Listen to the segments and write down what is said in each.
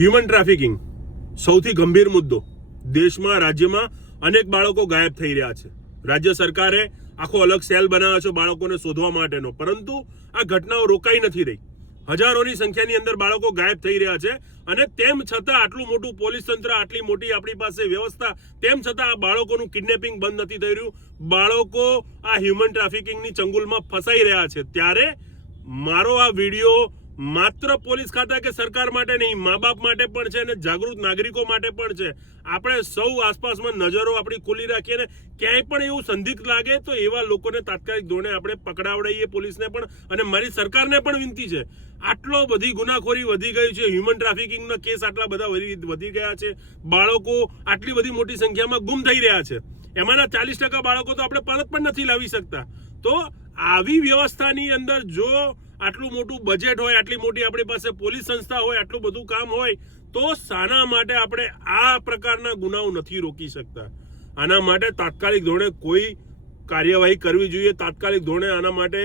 Human trafficking સૌથી ગંભીર મુદ્દો દેશમાં રાજ્યમાં અનેક બાળકો ગાયબ થઈ રહ્યા છે. રાજ્ય સરકારે આખો અલગ સેલ બનાવ્યો છે બાળકોને શોધવા માટેનો, પરંતુ આ ઘટનાઓ રોકાઈ નથી રહી. હજારોની સંખ્યાની અંદર બાળકો ગાયબ થઈ રહ્યા છે અને તેમ છતાં આટલું મોટું પોલીસ તંત્ર, આટલી મોટી આપણી પાસે વ્યવસ્થા, તેમ છતાં આ બાળકોનું કિડનેપિંગ બંધ નથી થઈ રહ્યું. બાળકો આ હ્યુમન ટ્રાફિકિંગની ચંગુલમાં ફસાઈ રહ્યા છે. ત્યારે મારો આ વિડીયો માત્ર પોલીસ ખાતા કે સરકાર માટે નહીં, મા બાપ માટે પણ છે અને જાગૃત નાગરિકો માટે પણ છે. આપણે સૌ આસપાસમાં નજરો આપણી ખુલ્લી રાખીએ ને ક્યાંય પણ એવું સંદિગ્ધ લાગે તો એવા લોકોને તાત્કાલિક ધોરણે આપણે પકડાવડાવીએ, પોલીસને પણ. અને મારી સરકારને પણ વિનંતી છે, આટલો બધી ગુનાખોરી વધી ગઈ છે, હ્યુમન ટ્રાફિકિંગના કેસ આટલા બધા વધી ગયા છે, બાળકો આટલી બધી મોટી સંખ્યામાં ગુમ થઈ રહ્યા છે. એમાંના 40% બાળકો તો આપણે પરત પણ નથી લાવી શકતા. તો આવી વ્યવસ્થાની અંદર જો આટલું મોટું બજેટ હોય, આટલી મોટી આપણી પાસે પોલીસ સંસ્થા હોય, આટલું બધું કામ હોય, તો શાના માટે આપણે આ પ્રકારના ગુનાઓ નથી રોકી શકતા? આના માટે તાત્કાલિક ધોરણે કોઈ કાર્યવાહી કરવી જોઈએ. તાત્કાલિક ધોરણે આના માટે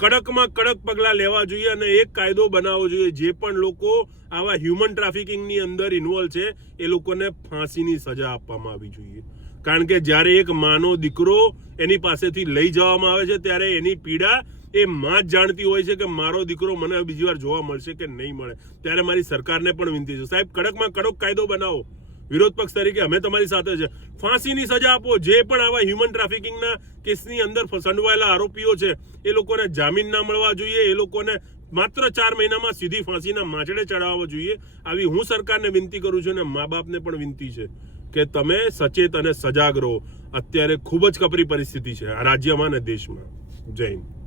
કડકમાં કડક પગલાં લેવા જોઈએ અને એક કાયદો બનાવવો જોઈએ. જે પણ લોકો આવા હ્યુમન ટ્રાફિકિંગની અંદર ઇન્વોલ્વ છે એ લોકોને ફાંસીની સજા આપવામાં આવી જોઈએ. કારણ કે જ્યારે એક માનો દીકરો એની પાસેથી લઈ જવામાં આવે છે ત્યારે એની પીડા એ માં જ જાણતી હોય છે કે મારો દીકરો મને બીજી વાર જોવા મળશે કે નહીં મળે. ત્યારે મારી સરકારને પણ વિનંતી છે, સાહેબ કડકમાં કડક કાયદો બનાવો. વિરોધ પક્ષ તરીકે અમે તમારી સાથે છે. ફાંસીની સજા આપો. જે પણ આવા હ્યુમન ટ્રાફિકિંગના કેસની અંદર સંડોવાયેલા આરોપીઓ છે એ લોકોને જામીન ના મળવા જોઈએ. એ લોકોને માત્ર 4 મહિનામાં સીધી ફાંસીના માંચડે ચડાવવા જોઈએ. આવી હું સરકારને વિનંતી કરું છું અને મા બાપને પણ વિનંતી છે કે તમે સચેત અને સજાગ રહો. અત્યારે ખૂબ જ કપરી પરિસ્થિતિ છે આ રાજ્યમાં અને દેશમાં. જય હિન્દ.